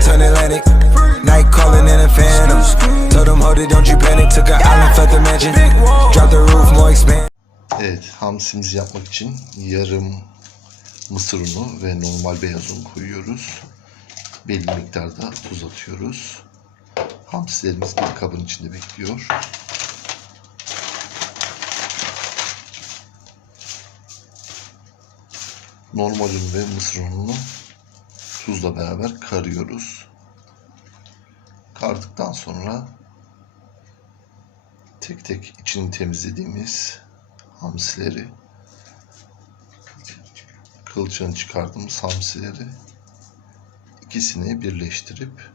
turn Atlantic. Night calling in a phantom. Told them, hold it, don't you panic. Took an island, left the mansion. Drop the roof, more expand. Evet, hamsimizi yapmak için yarım mısır unu ve normal beyaz un koyuyoruz. Belli miktarda tuz atıyoruz. Hamsilerimiz bir kabın içinde bekliyor. Normal un ve mısır ununu tuzla beraber karıyoruz. Kardıktan sonra tek tek içini temizlediğimiz hamsileri kılçığını çıkardığımız hamsileri ikisini birleştirip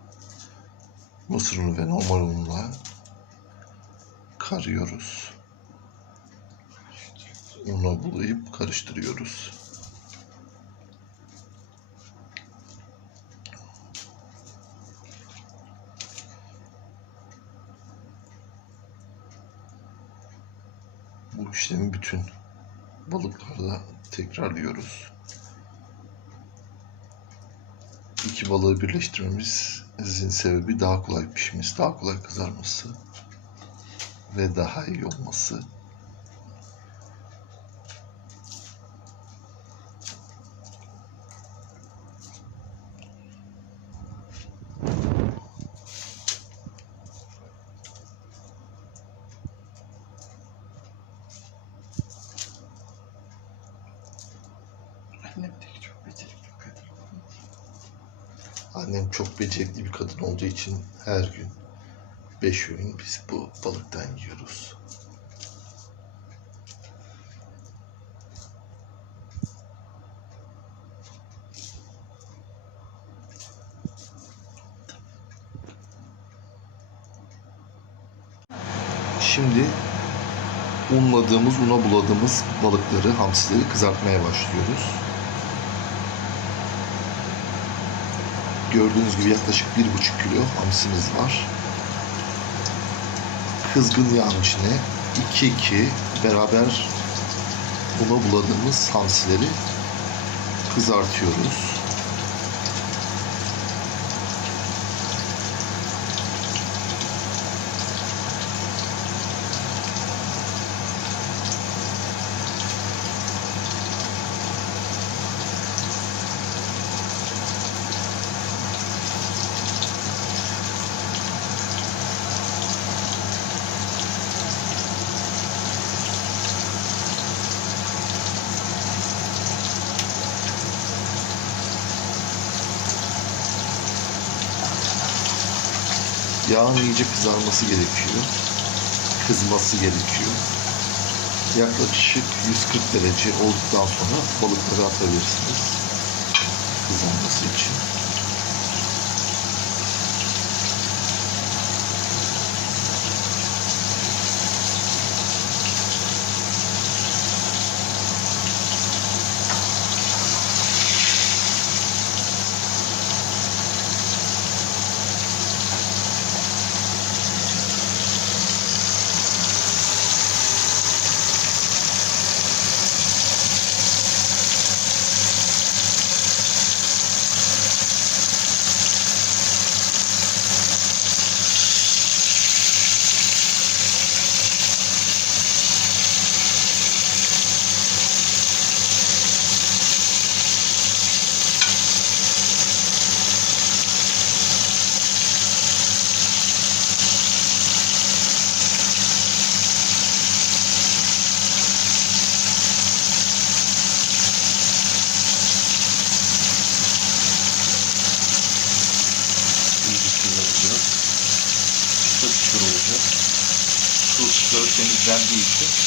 mısır unu ve normal unla karıyoruz. Una bulayıp karıştırıyoruz. İşlemi bütün balıklarda tekrarlıyoruz. İki balığı birleştirmemizin sebebi daha kolay pişmesi, daha kolay kızarması ve daha iyi olması. Annem çok becerikli bir kadın olduğu için her gün beş öğün biz bu balıktan yiyoruz. Şimdi unladığımız, una buladığımız balıkları, hamsileri kızartmaya başlıyoruz. Gördüğünüz gibi yaklaşık bir buçuk kilo hamsimiz var. Kızgın yağın içine 2-2 beraber una buladığımız hamsileri kızartıyoruz. Yağın iyice kızarması gerekiyor. Kızması gerekiyor. Yaklaşık 140 derece olduktan sonra balıkları atabilirsiniz. Kızarması için. Su çıkarıp temizlendiği için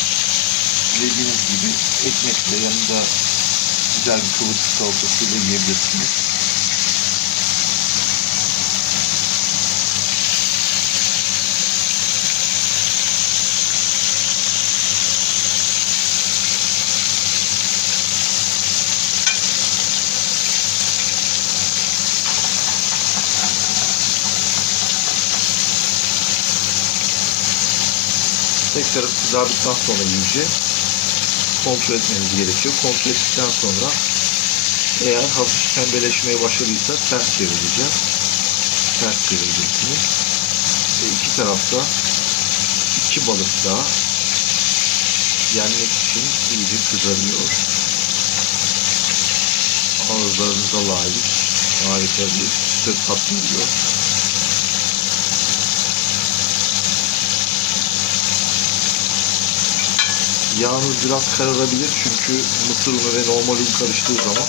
dilediğiniz gibi ekmekle yanında güzel bir kıvırcık salatasıyla yiyebilirsiniz. Tarafı kızardıktan sonra iyice kontrol etmemiz gerekiyor. Kontrol ettikten sonra eğer hafif pembeleşmeye başladıysa ters çevireceğiz. ters çevireceksiniz. Ve iki tarafta iki balık da yenmek için iyice kızarıyor. Ağızlarınıza layık harika bir çıtır tat veriyor. Yağınız biraz kararabilir çünkü mısır unu ve normal un karıştığı zaman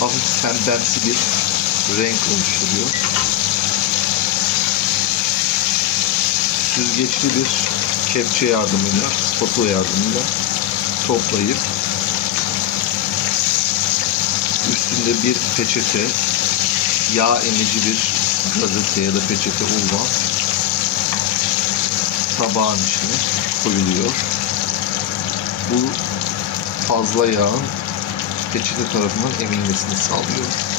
hafif pembemsi bir renk oluşturuyor. Süzgeçli bir kepçe yardımıyla, spatula yardımıyla toplayıp üstünde bir peçete, yağ emici bir gazete ya da peçete ulma tabağın içine koyuluyor. Bu fazla yağın peçete tarafından emilmesini sağlıyor.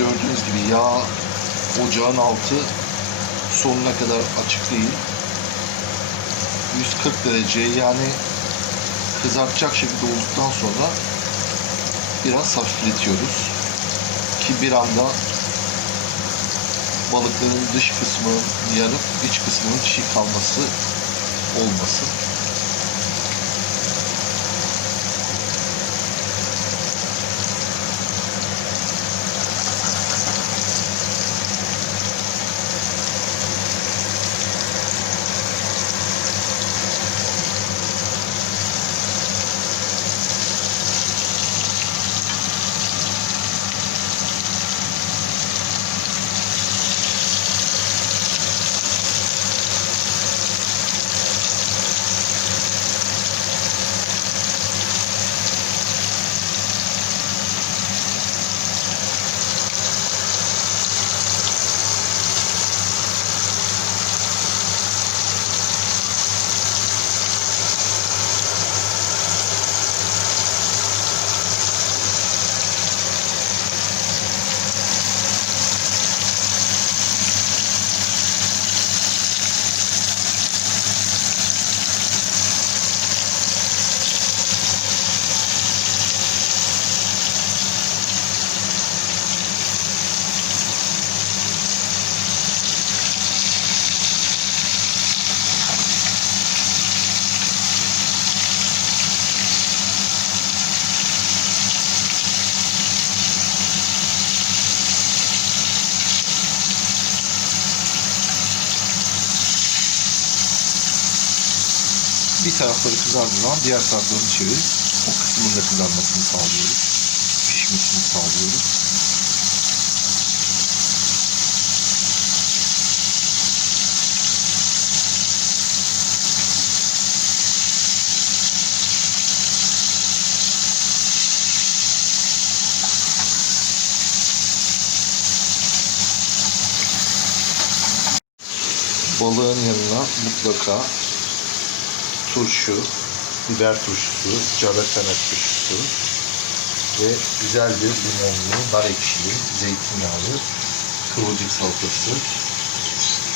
Gördüğünüz gibi yağ ocağın altı sonuna kadar açık değil. 140 derece yani kızartacak şekilde olduktan sonra biraz hafifletiyoruz. Ki bir anda balıkların dış kısmı yanıp iç kısmının çiğ kalması olmasın. Bir tarafları kızardığı zaman diğer taraflarını çevirip o kısmın da kızarmasını sağlıyoruz. Pişmesini sağlıyoruz. Balığın yanına mutlaka turşu, biber turşusu, jalapeno turşusu ve güzel bir limonlu, nar ekşili, zeytinyağlı kıvırcık salatası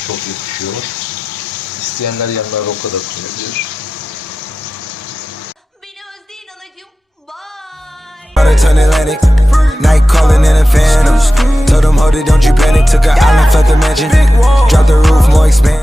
çok yakışıyor. İsteyenler yanına roka da koyabilir. Turn Atlantic. Night calling in a phantom. Told them, hold it, don't you panic. Took an island, left the mansion. Drop the roof, more expand.